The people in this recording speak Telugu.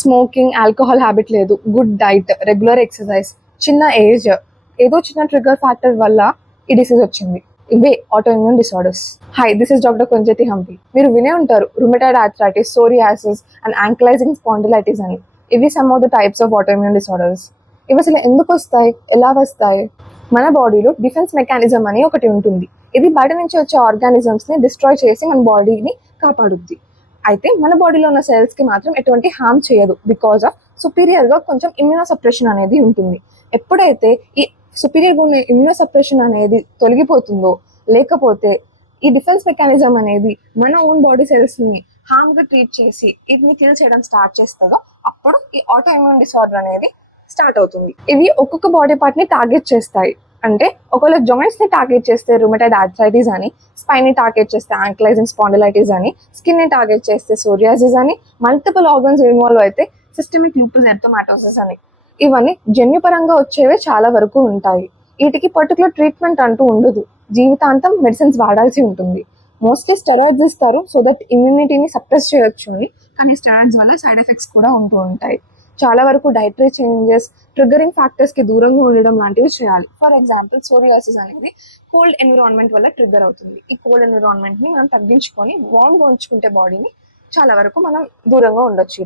స్మోకింగ్, ఆల్కహాల్ హ్యాబిట్ లేదు, గుడ్ డైట్, రెగ్యులర్ ఎక్సర్సైజ్, చిన్న ఏజ్, ఏదో చిన్న ట్రిగ్గర్ ఫ్యాక్టర్ వల్ల ఈ డిసీజ్ వచ్చింది. ఇవే auto immune disorders. Hi, this is doctor Konjeti Hampi. మీరు వినే ఉంటారు rheumatoid arthritis, psoriasis and ankylosing spondylitis అని. ఇవి some of the types of auto immune disorders. ఇవి అసలు ఎందుకు వస్తాయి, ఎలా వస్తాయి? మన బాడీలో డిఫెన్స్ మెకానిజం అని ఒకటి ఉంటుంది. ఇది బయట నుంచి వచ్చే ఆర్గానిజమ్స్ ని డిస్ట్రాయ్ చేసి మన బాడీని కాపాడుద్ది. అయితే మన బాడీలో ఉన్న సెల్స్ కి మాత్రం ఎటువంటి హార్మ్ చేయదు, బికాస్ ఆఫ్ సుపీరియర్ గా కొంచెం ఇమ్యూనో సప్రెషన్ అనేది ఉంటుంది. ఎప్పుడైతే ఈ సుపీరియర్ గా ఉన్న ఇమ్యూనో సప్రెషన్ అనేది తొలగిపోతుందో, లేకపోతే ఈ డిఫెన్స్ మెకానిజం అనేది మన ఓన్ బాడీ సెల్స్ ని హార్మ్ గా ట్రీట్ చేసి ఇది కిల్ చేయడం స్టార్ట్ చేస్తుందో, అప్పుడు ఈ ఆటో ఇమ్యూన్ డిసార్డర్ అనేది స్టార్ట్ అవుతుంది. ఇవి ఒక్కొక్క బాడీ పార్ట్ ని టార్గెట్ చేస్తాయి. అంటే ఒకవేళ జాయింట్స్ ని టార్గెట్ చేస్తే రుమటాయిడ్ ఆర్థరైటిస్ అని, స్పైన్ ని టార్గెట్ చేస్తే యాంక్లైజింగ్ స్పాండిలైటిస్ అని, స్కిన్ ని టార్గెట్ చేస్తే సోరియాసిస్ అని, మల్టిపుల్ ఆర్గన్స్ ఇన్వాల్వ్ అయితే సిస్టమిక్ లూపస్ ఎరిథోమాటోసిస్ అని. ఇవన్నీ జన్యుపరంగా వచ్చేవే చాలా వరకు ఉంటాయి. వీటికి పర్టికులర్ ట్రీట్మెంట్ అంటూ ఉండదు, జీవితాంతం మెడిసిన్స్ వాడాల్సి ఉంటుంది. మోస్ట్లీ స్టెరాయిడ్స్ ఇస్తారు సో దట్ ఇమ్యూనిటీని సప్రెస్ చేయొచ్చు అని, కానీ స్టెరాయిడ్స్ వల్ల సైడ్ ఎఫెక్ట్స్ కూడా ఉంటూ ఉంటాయి. చాలా వరకు డైటరీ చేంజెస్, ట్రిగ్గరింగ్ ఫ్యాక్టర్స్ కి దూరంగా ఉండడం లాంటివి చేయాలి. ఫర్ ఎగ్జాంపుల్ సోరియాసిస్ అనేది కోల్డ్ ఎన్విరాన్మెంట్ వల్ల ట్రిగ్గర్ అవుతుంది. ఈ కోల్డ్ ఎన్విరాన్మెంట్ ని మనం తగ్గించుకొని వార్మ్గా ఉంచుకుంటే బాడీని చాలా వరకు మనం దూరంగా ఉండొచ్చు.